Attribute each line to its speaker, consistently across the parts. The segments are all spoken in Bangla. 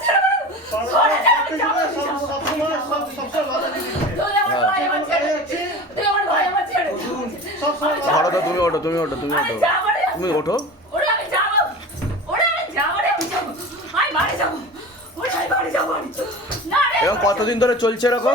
Speaker 1: ছেড়ে দে।
Speaker 2: সবসময় বাধা-
Speaker 3: ধরো তো তুমি ওঠো তুমি ওঠো তুমি ওঠো তুমি ওঠো
Speaker 1: ওরে আমি যাব। ওরে আমি যাব রে, আমি যাব। আমি বাড়ি যাব। ওরে আমি বাড়ি যাব, বাড়ি। না রে,
Speaker 3: এবং কতদিন ধরে চলছে এরকম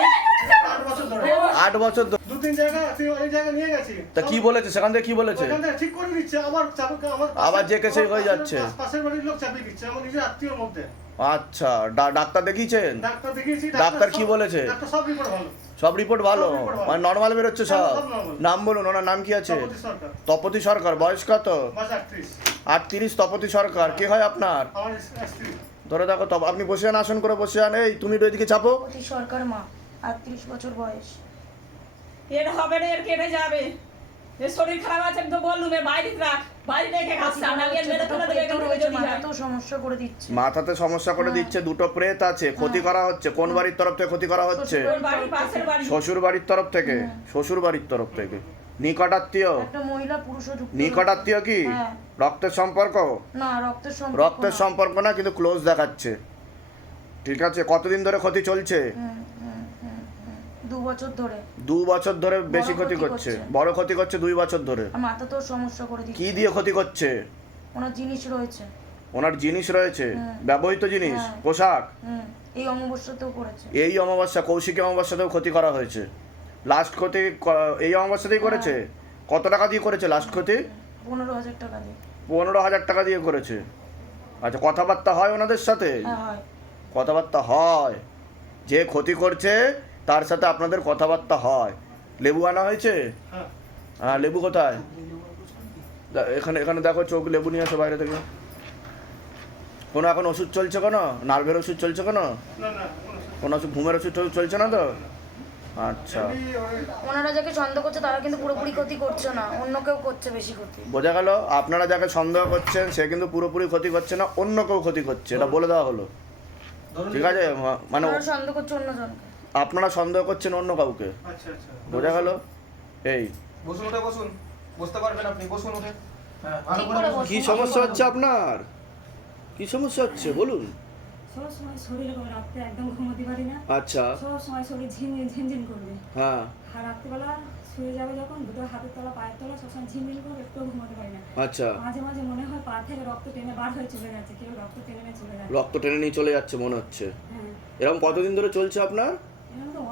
Speaker 2: আট বছর ধরে।
Speaker 3: আট বছর ধরে
Speaker 2: দু তিন জায়গা? তুই অনেক জায়গায় নিয়ে গেছি
Speaker 3: তা কি বলেছে? সেখান থেকে কি বলেছে?
Speaker 2: ওখান থেকে ঠিক করে দিচ্ছে আবার চাপ- আমার
Speaker 3: আবার যে কেসে
Speaker 2: আমার
Speaker 3: হয়ে যাচ্ছে।
Speaker 2: পাশের বাড়ির লোক চাপিয়ে দিচ্ছে। আমার নিজের আত্মীয়র মধ্যে
Speaker 3: আচ্ছা ডাক্তার দেখিয়েছেন?
Speaker 2: ডাক্তার দেখিয়েছি
Speaker 3: ডাক্তার কি বলেছে?
Speaker 2: ডাক্তার সব রিপোর্ট ভালো।
Speaker 3: সব রিপোর্ট। মানে নর্মাল বেরোচ্ছে সব। নাম বলুন ওনার নাম কি আছে? তপতি সরকার। বয়স কত?
Speaker 2: আটত্রিশ।
Speaker 3: তপতি সরকার। কে হয় আপনার? ধরে দেখো আপনি বসে যান আসন করে বসে যান। এই তুমি এদিকে চাপো।
Speaker 4: সরকার মা আটত্রিশ বছর বয়স।
Speaker 1: এর হবে না এর কেটে যাবে। এর শরীর খারাপ আছে আমি তো বললুম এর বাইরে রাখ বাইরে রেখে খাচ্ছে। না এর মেরে ফেলে দেবে এখান থেকে যদি যায়।
Speaker 4: সমস্যা করে দিচ্ছে।
Speaker 3: মাথাতে সমস্যা করে দিচ্ছে দুটো প্রেত আছে ক্ষতি করা হচ্ছে কোন বাড়ির তরফ থেকে ক্ষতি করা হচ্ছে? শ্বশুর বাড়ির তরফ থেকে? শ্বশুর বাড়ির তরফ থেকে। নিকটাত্মীয়?
Speaker 4: একটা মহিলা পুরুষও যুক্ত
Speaker 3: নিকটাত্মীয় কি?
Speaker 4: হ্যাঁ।
Speaker 3: রক্তের সম্পর্ক?
Speaker 4: না রক্তের সম্পর্ক
Speaker 3: রক্তের
Speaker 4: না।
Speaker 3: সম্পর্ক না কিন্তু ক্লোজ দেখাচ্ছে। ঠিক আছে কতদিন ধরে ক্ষতি চলছে।
Speaker 4: দু বছর ধরে।
Speaker 3: দু বছর ধরে বেশি ক্ষতি করছে। বড় ক্ষতি করছে দুই বছর ধরে?
Speaker 4: আর মাথাতেও সমস্যা করে
Speaker 3: কি দিয়ে ক্ষতি করছে?
Speaker 4: ওনার জিনিস রয়েছে।
Speaker 3: ওনার জিনিস রয়েছে?
Speaker 4: হ্যাঁ।
Speaker 3: ব্যবহৃত জিনিস?
Speaker 4: হ্যাঁ।
Speaker 3: পোশাক?
Speaker 4: এই অমাবস্যাতেও করেছে।
Speaker 3: এই অমাবস্যা কৌশিকী অমাবস্যাতেও ক্ষতি করা হয়েছে। লাস্ট ক্ষতি এই অমাবস্যাতেই করেছে? কত টাকা দিয়ে করেছে লাস্ট ক্ষতি?
Speaker 4: পনেরো হাজার টাকা দিয়ে।
Speaker 3: পনেরো হাজার টাকা দিয়ে করেছে। আচ্ছা কথাবার্তা হয় ওনাদের সাথে?
Speaker 4: হ্যাঁ।
Speaker 3: কথাবার্তা হয়। যে ক্ষতি করছে তার সাথে আপনাদের কথাবার্তা হয়। লেবু আনা হয়েছে?
Speaker 2: হ্যাঁ।
Speaker 3: হ্যাঁ লেবু কোথায়? এখানে এখানে দেখো চোখ লেবু নিয়ে আসো বাইরে থেকে। কোনো এখন ওষুধ চলছে কোনো? নার্ভের ওষুধ চলছে কোনো?
Speaker 2: না না কোনো
Speaker 3: ওষুধ ঘুমের ওষুধ টষুধ চলছে না তো? আচ্ছা।
Speaker 4: ওনারা যাকে সন্দেহ করছে তারা কিন্তু পুরোপুরি ক্ষতি করছে না। অন্য কেউ করছে বেশি ক্ষতি।
Speaker 3: বোঝা গেল আপনারা যাকে সন্দেহ করছেন সে কিন্তু পুরোপুরি ক্ষতি করছে না অন্য কেউ ক্ষতি করছে। এটা বলে দেওয়া হলো। ঠিক আছে? মানে
Speaker 4: সন্দেহ করছে অন্যজনকে
Speaker 3: আপনারা সন্দেহ করছেন অন্য কাউকে?
Speaker 2: আচ্ছা আচ্ছা।
Speaker 3: বোঝা গেল? এই।
Speaker 5: বসুন উঠে বসুন। বসতে পারবেন আপনি বসুন উঠে হ্যাঁ বসুন।
Speaker 3: কি সমস্যা হচ্ছে আপনার? কি সমস্যা হচ্ছে? বলুন।
Speaker 6: সব সময় শরীরে একদম ঘুমাতে পারি না।
Speaker 3: আচ্ছা।
Speaker 6: সব সময় শরীর করবে।
Speaker 3: হ্যাঁ।
Speaker 6: আর রাত্রিবেলা শুয়ে যাবে যখন দুটো হাতের তলা পায়ের তলা সবসময় ঝিনঝিন করবে একটু ঘুমাতে পারি না।
Speaker 3: আচ্ছা।
Speaker 6: মাঝে মাঝে মনে হয় পা থেকে রক্ত টেনে বার হয়ে চলে যাচ্ছে কেউ রক্ত টেনে নিয়ে চলে যাচ্ছে।
Speaker 3: রক্ত টেনে নিয়ে চলে যাচ্ছে মনে হচ্ছে।
Speaker 6: হ্যাঁ।
Speaker 3: এরকম কতদিন ধরে চলছে আপনার?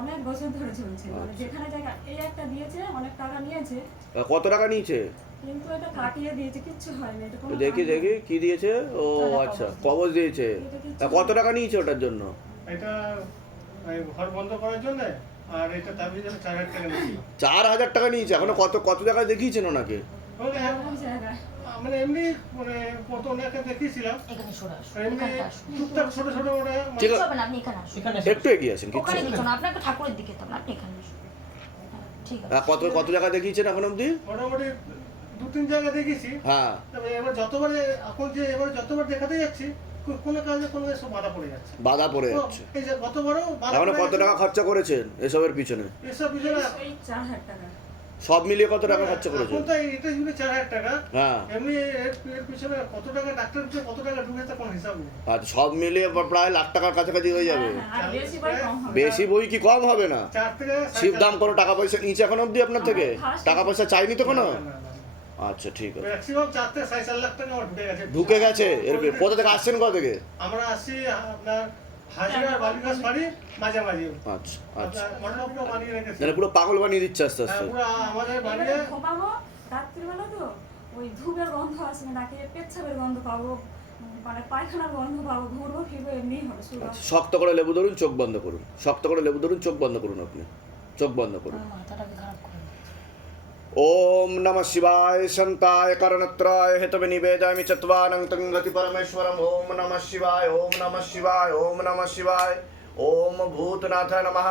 Speaker 6: অনেক বছর ধরে চলছে। মানে যেখানে জায়গা এই একটা দিয়েছে অনেক টাকা নিয়েছে।
Speaker 3: কত টাকা নিয়েছে?
Speaker 6: কিন্তু এটা কাটিয়ে দিয়েছে কিচ্ছু হয়নি। এটা কোনো
Speaker 3: দেখি দেখি কি দিয়েছে? ও আচ্ছা
Speaker 4: কবজ
Speaker 3: দিয়েছে। তা কত টাকা নিয়েছে ওটার জন্য?
Speaker 2: এটা ঘর বন্ধ করার জন্য আর এটা তাবিজ চার হাজার টাকা নিয়েছি
Speaker 3: চার হাজার টাকা নিয়েছে। এখনও কত কত জায়গায় দেখিয়েছেন ওনাকে?
Speaker 2: মানে মানে এমনি মানে কত ওনাকে দেখিয়েছিলাম।
Speaker 4: এখানে সরে আসুন
Speaker 2: এমনি টুকটাক ছোট ছোট ওটা মানে
Speaker 3: ঠিক আছে।
Speaker 4: আপনি এখানে আসুন।
Speaker 3: একটু এগিয়ে আসেন
Speaker 4: ওখানে। কিছু না আপনাকে ঠাকুরের দিকে তখন আপনি এখানে আসুন। হ্যাঁ, ঠিক আছে।
Speaker 3: কত কত জায়গায় দেখিয়েছেন এখন অবধি?
Speaker 2: মোটামুটি দু তিন জায়গায় দেখেছি
Speaker 3: হ্যাঁ।
Speaker 2: তবে এবার যতবারে এখন যে এবার যতবার দেখাতে যাচ্ছি কোনো কাজে কোনো কাজে সব বাধা পড়ে যাচ্ছে।
Speaker 3: বাধা পড়ে যাচ্ছে।
Speaker 2: এই যে গতবারও বাধা এখনও
Speaker 3: কত টাকা খরচা করেছেন এসবের পিছনে?
Speaker 2: এসব
Speaker 6: চার হাজার টাকা।
Speaker 3: সব মিলিয়ে কত টাকা খরচা করেছেন
Speaker 2: এখন তো এটা যদি চার হাজার টাকা।
Speaker 3: হ্যাঁ।
Speaker 2: এমনি এর পিছনে কত টাকা ডাক্তার পিছনে কত টাকা ঢুকেছে কোনো হিসাব
Speaker 3: আচ্ছা সব মিলিয়ে প্রায় লাখ টাকার কাছাকাছি হয়ে যাবে।
Speaker 6: হ্যাঁ, বেশি বই কম হবে।
Speaker 3: বেশি বই কি কম হবে না?
Speaker 2: চার থেকে
Speaker 3: শিব দাম কোনো টাকা পয়সা নিচে এখন অবধি আপনার থেকে? টাকা পয়সা চাইনি তো কোনো? আচ্ছা ঠিক আছে।
Speaker 2: ম্যাক্সিমাম চার থেকে সাড়ে চার লাখ টাকা ঢুকে গেছে।
Speaker 3: ঢুকে গেছে? এর কোথা থেকে আসছেন কোথা থেকে?
Speaker 2: আমরা আসছি আপনার
Speaker 3: আচ্ছা আচ্ছা। পুরো পাগল বানিয়ে দিচ্ছে আস্তে
Speaker 2: হ্যাঁ,
Speaker 3: আস্তে।
Speaker 6: রাত্রিবেলা তো ওই ধূপের গন্ধ আসবে নাকি পেচ্ছাপের গন্ধ পাবো মানে পায়খানার গন্ধ পাবো ঘুরবো ফিরবো এমনি হবে
Speaker 3: আচ্ছা শক্ত করে লেবু ধরুন চোখ বন্ধ করুন। শক্ত করে লেবু ধরুন চোখ বন্ধ করুন আপনি। চোখ বন্ধ করুন।
Speaker 4: মাথাটাকে খারাপ
Speaker 3: ओम नमः शिवाय शन्ताय कर्णत्राय हितविनिवेदयामि तंगति गतिपरमेश्वरम् ओम नमः शिवाय, ओम नमः शिवाय, ओम नमः शिवाय। ओम भूतनाथाय नमः,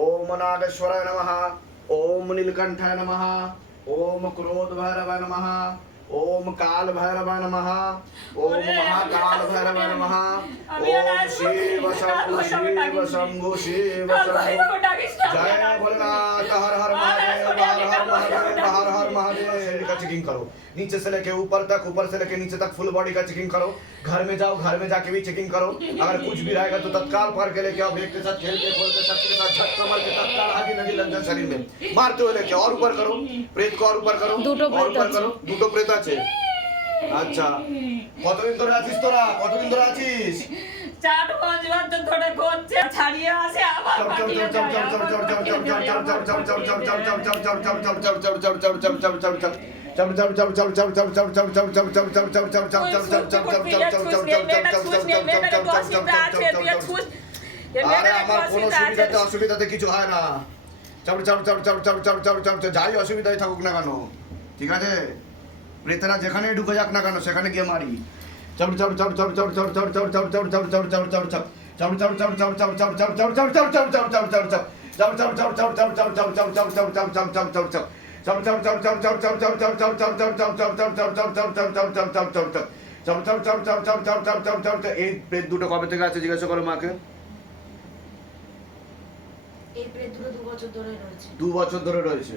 Speaker 3: ओम नागेश्वराय नमः, ओम नीलकंठाय नमः, ओम क्रोधभैरवाय नमः। ओम काल भैरव नम। ओम महाकाल भैरव नम। ओम शिव शंभु शिव शंभु शिव शंभु। जय भोलेनाथ हर हर महादेव हर हर महादेव। महादेव का चेकिंग करो। नीचे से लेके ऊपर तक ऊपर से लेके नीचे तक फुल बॉडी का चेकिंग करो। घर में जाओ घर में जाके भी चेकिंग करो। अगर कुछ भी रहेगा तो तत्काल पार के लेके आओ व्यक्ति के साथ खेलते खोलते सबके साथ झट कमर के तत्काल आगे नदी लग जाए शरीर में। मारते हुए लेके और ऊपर करो। प्रेत को और ऊपर करो और ऊपर करो। दो प्रेत আছে আচ্ছা কতদিন ধরে আছিস তোরা কতদিন ধরে আছিস
Speaker 6: চাট পাঁচ বছর ধরে করছে ছাড়িয়ে আসে আবার পাঠিয়ে
Speaker 3: দেয় অসুবিধাতে কিছু হয় না যাই অসুবিধাই থাকুক না কেন ঠিক আছে প্রেতরা যেখানে ঢুকে যাক না কেন সেখানে গিয়ে মারি দুটো কবে থেকে আছে জিজ্ঞাসা করো মাকে
Speaker 4: দু বছর ধরে রয়েছে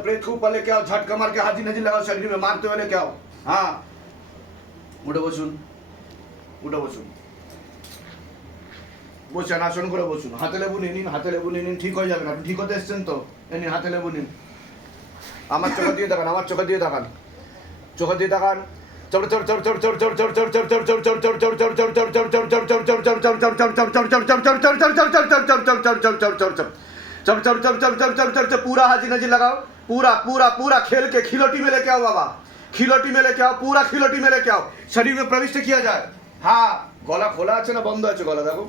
Speaker 3: प्रेत को ऊपर लेके आओ झटका मार के हाजी नजी लगाओ शरीर में मारते हुए लेके आओ हाँ উঠে বসুন উঠে বসুন বসেন আসন করে বসুন হাতে লেবু নিয়ে নিন হাতে লেবু নিয়ে নিন ঠিক হয়ে যাবেন আপনি ঠিক হতে এসছেন তো এ নিন হাতে লেবু নিন আমার চোখে দিয়ে তাকান আমার চোখে দিয়ে তাকান চোখে দিয়ে তাকান চড় চড় চড় চড় চড় চড় চড় চড় চড় চড় চড় চড় চড় চড় চড় চড় চড় চড় চড় চড় চড় চড় চড় চড় চড় চড় চড় চড় চড় চড় চড় চড় চড় চড় চড় চড় चढ़ चढ़ चढ़ चढ़ चढ़ चढ़ चढ़ चढ़ चढ़ चढ़ चढ़ पूरा हाजी नजी लगाओ पूरा पूरा पूरा खेल के खिलोटी में लेके आओ बाबा खिलोटी में लेके आओ पूरा खिलोटी में लेके आओ शरीर में प्रविष्ट किया जाए हाँ গলা খোলা আছে না বন্ধ আছে গলা দেখো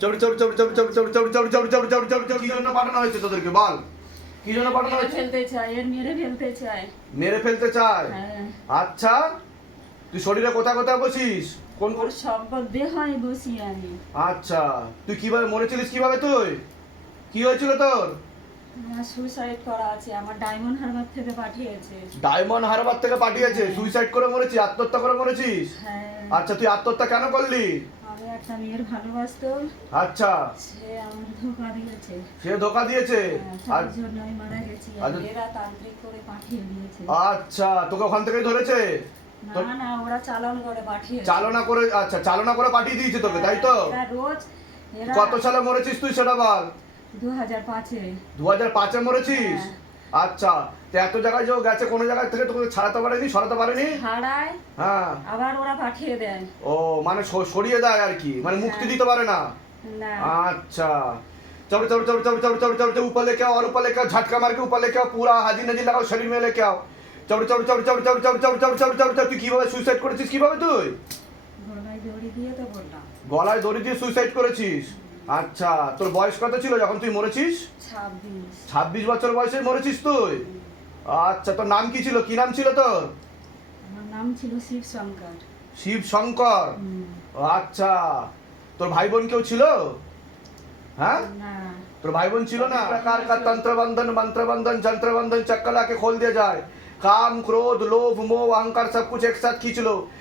Speaker 3: চড় চড় চড় চড় চড় চড় চড় চড় চড় চড় চড় চড় চড় কি জন্য পাঠানো হয়েছে তোদেরকে বল কি জন্য পাঠানো হয়েছে?
Speaker 6: ফেলতে চায় এর মেরে ফেলতে চায়।
Speaker 3: মেরে ফেলতে চায়?
Speaker 6: হ্যাঁ।
Speaker 3: আচ্ছা তুই শরীরে কোথায় কোথায় বসিস? কোন
Speaker 6: ওর সব দেহাই বসি আমি।
Speaker 3: আচ্ছা তুই কীভাবে মরেছিলিস কীভাবে তুই? কি হয়েছিল তোর?
Speaker 6: সুসাইড করা আছে আমার ডায়মন্ড হারবার থেকে পাঠিয়েছে।
Speaker 3: ডায়মন্ড হারবার থেকে পাঠিয়েছে? সুইসাইড করে মরেছিস আত্মহত্যা করে মরেছিস?
Speaker 6: হ্যাঁ।
Speaker 3: আচ্ছা তুই আত্মহত্যা কেন করলি?
Speaker 6: একটা মেয়ের
Speaker 3: আচ্ছা।
Speaker 6: সে আমার ধোকা দিয়েছে।
Speaker 3: সে ধোকা দিয়েছে?
Speaker 6: হ্যাঁ,
Speaker 3: আর
Speaker 6: জন্য আমি মারা গেছি।
Speaker 3: আচ্ছা।
Speaker 6: এরা তান্ত্রিক করে পাঠিয়ে দিয়েছে।
Speaker 3: আচ্ছা তোকে ওখান থেকেই ধরেছে?
Speaker 6: না না ওরা চালন করে পাঠিয়েছে।
Speaker 3: চালনা করে আচ্ছা চালনা করে পাঠিয়ে দিয়েছে তোকে তাই তো?
Speaker 6: রোজ
Speaker 3: কত সালে মরেছিস তুই সেটা বল।
Speaker 6: দু হাজার পাঁচে।
Speaker 3: দু হাজার পাঁচে মরেছিস? আচ্ছা তো এত জায়গায় যে ও গেছে কোনো জায়গায় থেকে তোকে ছাড়াতে পারেনি সরাতে পারেনি
Speaker 6: হারায়
Speaker 3: হ্যাঁ
Speaker 6: আবার ওরা পাঠিয়ে দেয়
Speaker 3: ও মানে স- সরিয়ে দেয় আর কি মানে মুক্তি দিতে পারে না
Speaker 6: না
Speaker 3: अच्छा चलो चलो चलो चलो चलो चलो चलो चलो ऊपर लेके आओ और ऊपर लेके आओ झटका मार के ऊपर लेके आओ पूरा हाजी नजी लगाओ शरीर में लेके आओ चलो चलो चलो चलो चलो चलो चलो चलो चलो चलो चलो তুই কিভাবে সুইসাইড করেছিস কিভাবে তুই
Speaker 6: গলায় দড়ি দিয়ে তো বললাম
Speaker 3: গলায় দড়ি দিয়ে সুইসাইড করেছিস আচ্ছা তোর বয়স কত ছিল যখন তুই মরেছিস?
Speaker 6: ছাব্বিশ।
Speaker 3: বছর বয়সে মরেছিস তুই? আচ্ছা তোর নাম কি ছিল? কি নাম ছিল তোর?
Speaker 6: নাম ছিল শিব শঙ্কর।
Speaker 3: শিব শঙ্কর? আচ্ছা তোর ভাই বোন কেউ ছিল? হ্যাঁ?
Speaker 6: তোর ভাই বোন ছিল না? কার
Speaker 3: কার তন্ত্রবন্ধন মন্ত্রবন্ধন যন্ত্রবন্ধন চক্কলাকে খোল দিয়ে যায়। কাম ক্রোধ লোভ মোহ অহংকার সব কিছু একসাথ খিচলো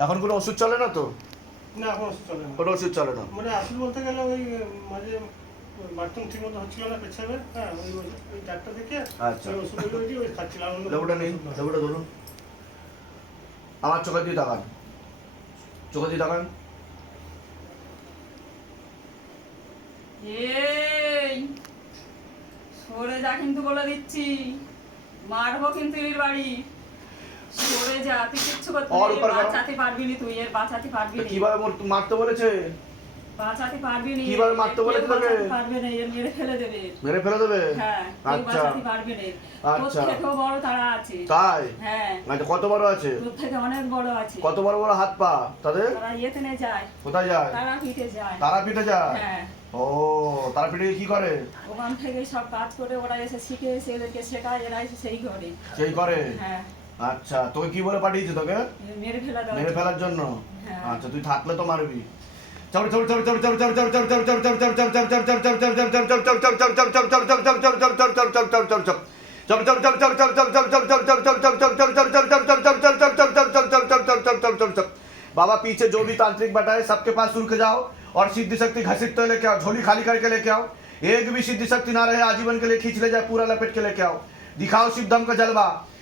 Speaker 3: এখন কোনো ওষুধ চলে না তো?
Speaker 2: না এখন ওষুধ চলে না।
Speaker 3: কোনো ওষুধ চলে না?
Speaker 2: মানে আসল বলতে গেলে ওই মাঝে বাথরুম ঠিক মতো হচ্ছিল না পেছাবে হ্যাঁ ওই দেখে
Speaker 3: আচ্ছা।
Speaker 2: ওই
Speaker 3: লেবুটা
Speaker 2: নেই
Speaker 3: লেবুটা ধরুন। আমার চোখে দিয়ে তাকান। চোখে দিয়ে তাকান।
Speaker 6: এই সরে যা কিন্তু বলে দিচ্ছি। মারবো কিন্তু বাড়ি। হ্যাঁ,
Speaker 3: আচ্ছা। আচ্ছা।
Speaker 6: হ্যাঁ।
Speaker 3: আচ্ছা, কত বড় আছে?
Speaker 6: বড়
Speaker 3: কত বড় বড় হাত পা? তাদের? কোথায় যায়?
Speaker 6: তারা পিঠে যায়। হ্যাঁ।
Speaker 3: ও তারা পিঠে কি করে?
Speaker 6: ওখান থেকে সব কাজ করে ওরা এসে শিখে এসে এদেরকে শেখায় এরা এসে সেই করে
Speaker 3: সেই করে
Speaker 6: হ্যাঁ।
Speaker 3: আচ্ছা তোকে কি বলে পাঠিয়েছে তোকে
Speaker 6: মেরে
Speaker 3: ফেলার জন্য আচ্ছা তুই থাকলে তো মারবি बाबा पीछे जो भी तांत्रिक बैठा है सबके पास सुर्ख जाओ और सिद्धि शक्ति घसीटते लेके आओ झोली खाली करके लेके आओ एक भी सिद्धि शक्ति ना रहे आजीवन के लिए खींच ले जाए पूरा लपेट के लेके आओ दिखाओ शिवधम का जलवा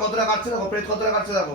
Speaker 3: কতটা কাটছে দেখো প্লেট কতটা কাটছে দেখো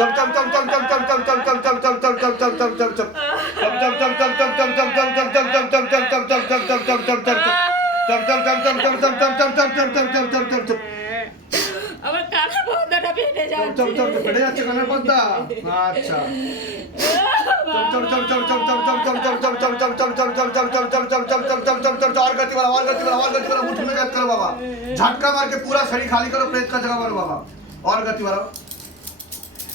Speaker 3: চল চল চল চল চল চল চল চল চল চল চল চল চল চল চল চল ঝাটকা মারকে পুরা শরীর খালি করো প্রেত কাজ বাবা और गति बढ़ाओ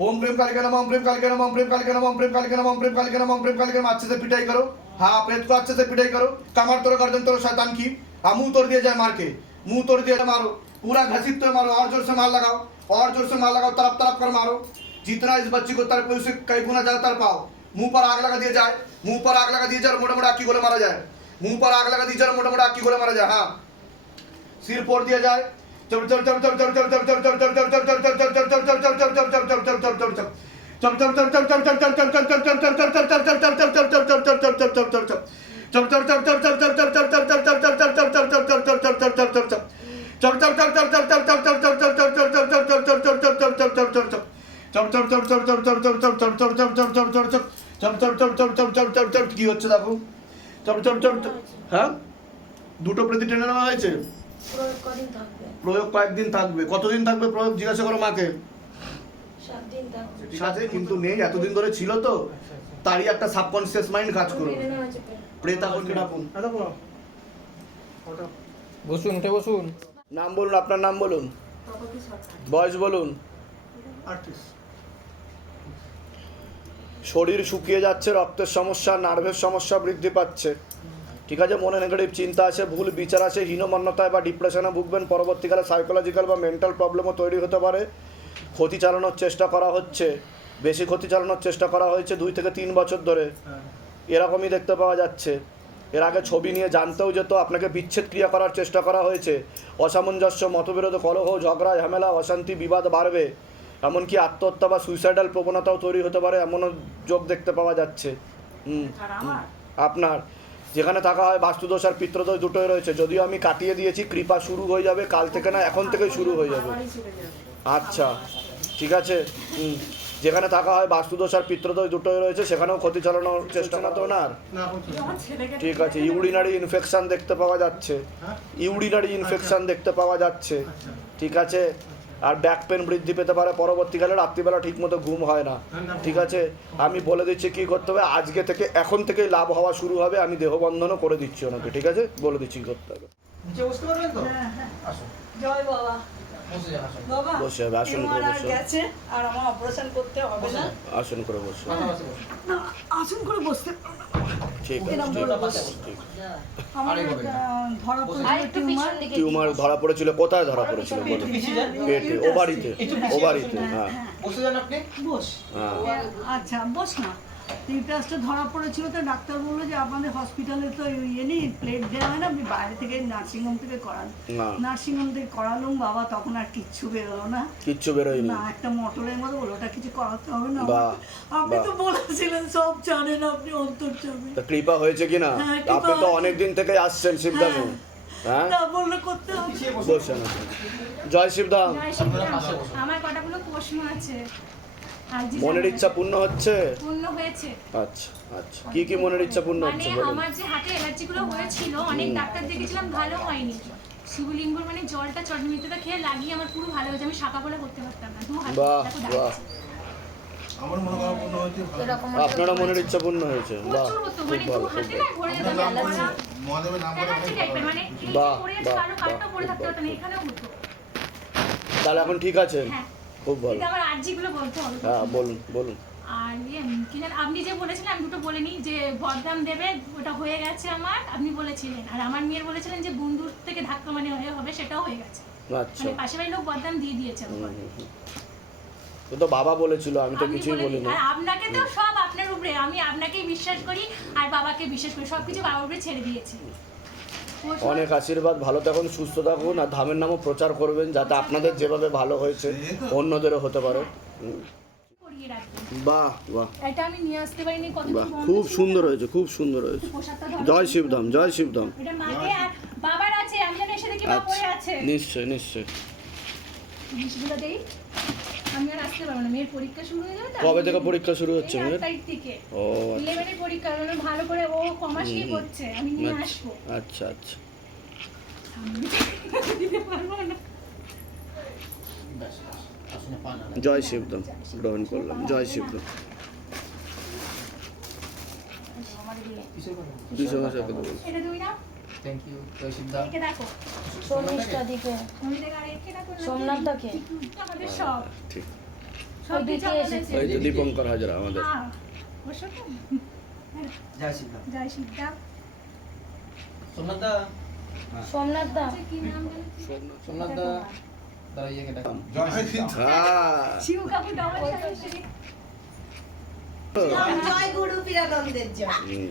Speaker 3: ओम प्रेम कालिका नमः ओम प्रेम कालिका नमः ओम प्रेम कालिका नमः ओम प्रेम कालिका नमः ओम प्रेम कालिका नमः ओम प्रेम कालिका नमः अच्छे से पिटाई करो हाँ प्रेत को अच्छे से पिटाई करो कमर तोड़ो गर्दन तोड़ो शैतान की हाँ मुंह तोड़ दिया जाए मार के मुंह तोड़ दिया जाए मारो पूरा घसीट तो मारो और जोर से मार लगाओ और जोर से मार लगाओ तरफ तरफ कर मारो जितना इस बच्ची को तरफ उसे कई गुना ज्यादा तरपाओ मुंह पर आग लगा दिया जाए मुंह पर आग लगा दिया जाए और मोटा मोटा आकी गोले मारा जाए मुंह पर आग लगा दिया जाए और मोटा मोटा आकी गोले मारा जाए हाँ सिर फोड़ दिया जाए কি হচ্ছে দেখো হ্যাঁ দুটো প্রতি টেনে নেওয়া হয়েছে
Speaker 4: প্রয়োগ কদিন থাকবে?
Speaker 3: প্রয়োগ কয়েকদিন থাকবে। কতদিন থাকবে প্রয়োগ? জিজ্ঞাসা করো মাকে। সাথে কিন্তু নেই এতদিন ধরে ছিল তো। তারই একটা সাবকনসিয়াস মাইন্ড কাজ করবে। ডাকুন।
Speaker 2: ওটা।
Speaker 5: বসুন উঠে বসুন।
Speaker 3: নাম বলুন আপনার নাম বলুন। বয়স বলুন। শরীর শুকিয়ে যাচ্ছে রক্তের সমস্যা নার্ভের সমস্যা বৃদ্ধি পাচ্ছে। ঠিক আছে মনে নেগেটিভ চিন্তা আছে ভুল বিচার আছে হীনমান্যতায় বা ডিপ্রেশনে ভুগবেন পরবর্তীকালে সাইকোলজিক্যাল বা মেন্টাল প্রবলেমও তৈরি হতে পারে। ক্ষতি চালানোর চেষ্টা করা হচ্ছে বেশি ক্ষতি চালানোর চেষ্টা করা হয়েছে দুই থেকে তিন বছর ধরে।
Speaker 2: হ্যাঁ।
Speaker 3: এরকমই দেখতে পাওয়া যাচ্ছে। এর আগে ছবি নিয়ে জানতেও যেত আপনাকে বিচ্ছেদ ক্রিয়া করার চেষ্টা করা হয়েছে। অসামঞ্জস্য মতবিরোধ কলহ ঝগড়া ঝামেলা অশান্তি বিবাদ বাড়বে। এমনকি আত্মহত্যা বা সুইসাইডাল প্রবণতাও তৈরি হতে পারে এমনও যোগ দেখতে পাওয়া যাচ্ছে। হুম। আপনার? যেখানে থাকা হয় বাস্তুদোষ আর পিত্রদোষ দুটোই রয়েছে। যদিও আমি কাটিয়ে দিয়েছি কৃপা শুরু হয়ে যাবে কাল থেকে না এখন থেকে শুরু হয়ে যাবে। আচ্ছা ঠিক আছে। যেখানে থাকা হয় বাস্তুদোষ আর পিত্রদোষ দুটোই রয়েছে সেখানেও ক্ষতি চালানোর চেষ্টা না তো ওনার
Speaker 2: না।
Speaker 3: ঠিক আছে ইউরিনারি ইনফেকশন দেখতে পাওয়া যাচ্ছে।
Speaker 2: হ্যাঁ?
Speaker 3: ইউরিনারি ইনফেকশন দেখতে পাওয়া যাচ্ছে।
Speaker 2: আচ্ছা।
Speaker 3: ঠিক আছে আর ব্যাক পেন বৃদ্ধি পেতে পারে। পরবর্তীকালে রাত্রিবেলা ঠিকমতো ঘুম হয় না। ঠিক আছে? আমি বলে দিচ্ছি কি করতে হবে? আজকে থেকে এখন থেকেই লাভ হওয়া শুরু হবে। আমি দেহবন্ধনও করে দিচ্ছি ওনাকে ঠিক আছে? বলে দিচ্ছি কি করতে হবে?
Speaker 5: নিচে বসতে পারবেন তো?
Speaker 6: হ্যাঁ হ্যাঁ।
Speaker 5: আসুন। বসে আসুন।
Speaker 3: হবে, আসুন করে
Speaker 6: আর
Speaker 3: বসে।
Speaker 6: আর আমার অপারেশন করতে হবে না।
Speaker 3: আসুন করে বসে
Speaker 5: বসুন।
Speaker 6: করে বসতে ধরা পড়েছিল টিউমার।
Speaker 3: ধরা পড়েছিল কোথায় ধরা পড়েছিল
Speaker 5: বলো?
Speaker 3: পেটে ওভারিতে ওভারিতে হ্যাঁ।
Speaker 7: আচ্ছা বস না। রিটাসটা ধরা পড়েছিল তো ডাক্তার বলল যে আপনাদের হসপিটালে তো ইয়ে নেই প্লেট দেওয়া হয় না আপনি বাইরে থেকে নার্সিংহোম থেকে করান নার্সিংহোম থেকে করালাম বাবা তখন আর কিচ্ছু বেরোলো না।
Speaker 3: কিচ্ছু বেরোয়নি।
Speaker 7: না একটা মোটরের মতো বলো ওটা কিছু করাতে হবে না আপনি তো বলেছিলেন সব জানেন আপনি অন্তর যাবে
Speaker 3: কৃপা হয়েছে কিনা
Speaker 7: হ্যাঁ,
Speaker 3: আপনি তো
Speaker 7: হয়েছে।
Speaker 3: অনেক দিন থেকে আসছেন শিবধামে। হ্যাঁ।
Speaker 7: না বললে করতে হবে।
Speaker 3: জয়
Speaker 5: বসুন
Speaker 6: আমার কটাগুলো প্রশ্ন আছে।
Speaker 3: মনের ইচ্ছা পূর্ণ হচ্ছে?
Speaker 8: পূর্ণ হয়েছে।
Speaker 3: আচ্ছা আচ্ছা। কি কি মনের ইচ্ছা পূর্ণ
Speaker 8: মানে
Speaker 3: হচ্ছে মানে
Speaker 8: আমার যে হাতে অ্যালার্জিগুলো হয়েছিল অনেক ডাক্তার দেখেছিলাম ভালো হয়নি। শিবলিঙ্গর মানে জলটা চটমিত্রটা খেয়ে লাগিয়ে আমার পুরো ভালো হয়েছে আমি বলে করতে পারতাম না।
Speaker 3: বাহ বাহ। আপনারা মনের হয়েছে? বাহ
Speaker 8: মানে মানে
Speaker 3: বাহ তাহলে এখন ঠিক আছে
Speaker 8: হ্যাঁ।
Speaker 3: খুব ভালো।
Speaker 8: আমার আর্জিগুলো বলতে হবে
Speaker 3: হ্যাঁ বলুন বলুন।
Speaker 8: আর ইয়ে কি জানি আপনি যে বলেছিলেন আমি দুটো বলিনি যে বদনাম দেবে ওটা হয়ে গেছে আমার আপনি বলেছিলেন। আর আমার মেয়ের বলেছিলেন যে বন্ধুর থেকে ধাক্কা মানে হয়ে হবে সেটাও হয়ে গেছে।
Speaker 3: আচ্ছা।
Speaker 8: মানে বাড়ির লোক বদনাম দিয়ে দিয়েছে
Speaker 3: তো বাবা বলেছিল আমি তো কিছুই
Speaker 8: বলে
Speaker 3: বলি
Speaker 8: দিন।
Speaker 3: না
Speaker 8: আর আপনাকে তো সব আপনার উপরে আমি আপনাকেই বিশ্বাস করি আর বাবাকে বিশ্বাস করি সবকিছু বাবার উপরে ছেড়ে দিয়েছি।
Speaker 3: অনেক আশীর্বাদ ভালো থাকুন সুস্থ থাকুন আর ধামের নামও প্রচার করবেন যাতে আপনাদের যেভাবে ভালো হয়েছে অন্যদেরও হতে পারে। বাহ বাহ।
Speaker 8: এটা আমি নিয়ে আসতে পারিনি
Speaker 3: বাহ খুব সুন্দর হয়েছে খুব সুন্দর হয়েছে। জয় শিবধাম জয় শিবধাম।
Speaker 8: এটা মাকে আর বাবার আছে আমি যেন এসে দেখি
Speaker 3: আচ্ছা
Speaker 8: আছে।
Speaker 3: নিশ্চয় নিশ্চয়।
Speaker 8: জিনিসগুলো দেই আমি আর আসতে পারব না। মেয়ের পরীক্ষা শুরু হয়ে যাবে
Speaker 3: কবে থেকে পরীক্ষা শুরু হচ্ছে মেয়ের?
Speaker 8: তারিখ থেকে।
Speaker 3: ও
Speaker 8: ইলেভেনের পরীক্ষা মানে ভালো করে ও কমার্স নিয়ে পড়ছে আমি নিয়ে আসব।
Speaker 3: আচ্ছা আচ্ছা।
Speaker 8: দিতে পারব না।
Speaker 3: জয় শিবধাম গ্রহণ করলাম। জয় শিবধাম দুশো ভাষা কথা বল
Speaker 8: এটা দুই না
Speaker 5: থ্যাংক ইউ জয় সিদ্ধা
Speaker 8: দেখো
Speaker 4: শর্মিষ্ঠা দিকে
Speaker 8: আমি দেখো দেখো না। আমাদের সব।
Speaker 3: ঠিক।
Speaker 8: সব
Speaker 4: দিকে এসেছে।
Speaker 3: এই তো দীপঙ্কর হাজরা আমাদের।
Speaker 8: হ্যাঁ বসো
Speaker 5: জয় সিদ্ধা।
Speaker 8: জয় সিদ্ধা।
Speaker 5: সোমনাথদা?
Speaker 4: সোমনাথদা?
Speaker 8: কি নাম জানো
Speaker 5: সোমনাথদা দাঁড়া ইয়েকে ডাকা।
Speaker 3: হ্যাঁ।
Speaker 8: শিব কাকু ডবল
Speaker 9: জয় গুরু পীরানন্দের জয়।
Speaker 3: হুম।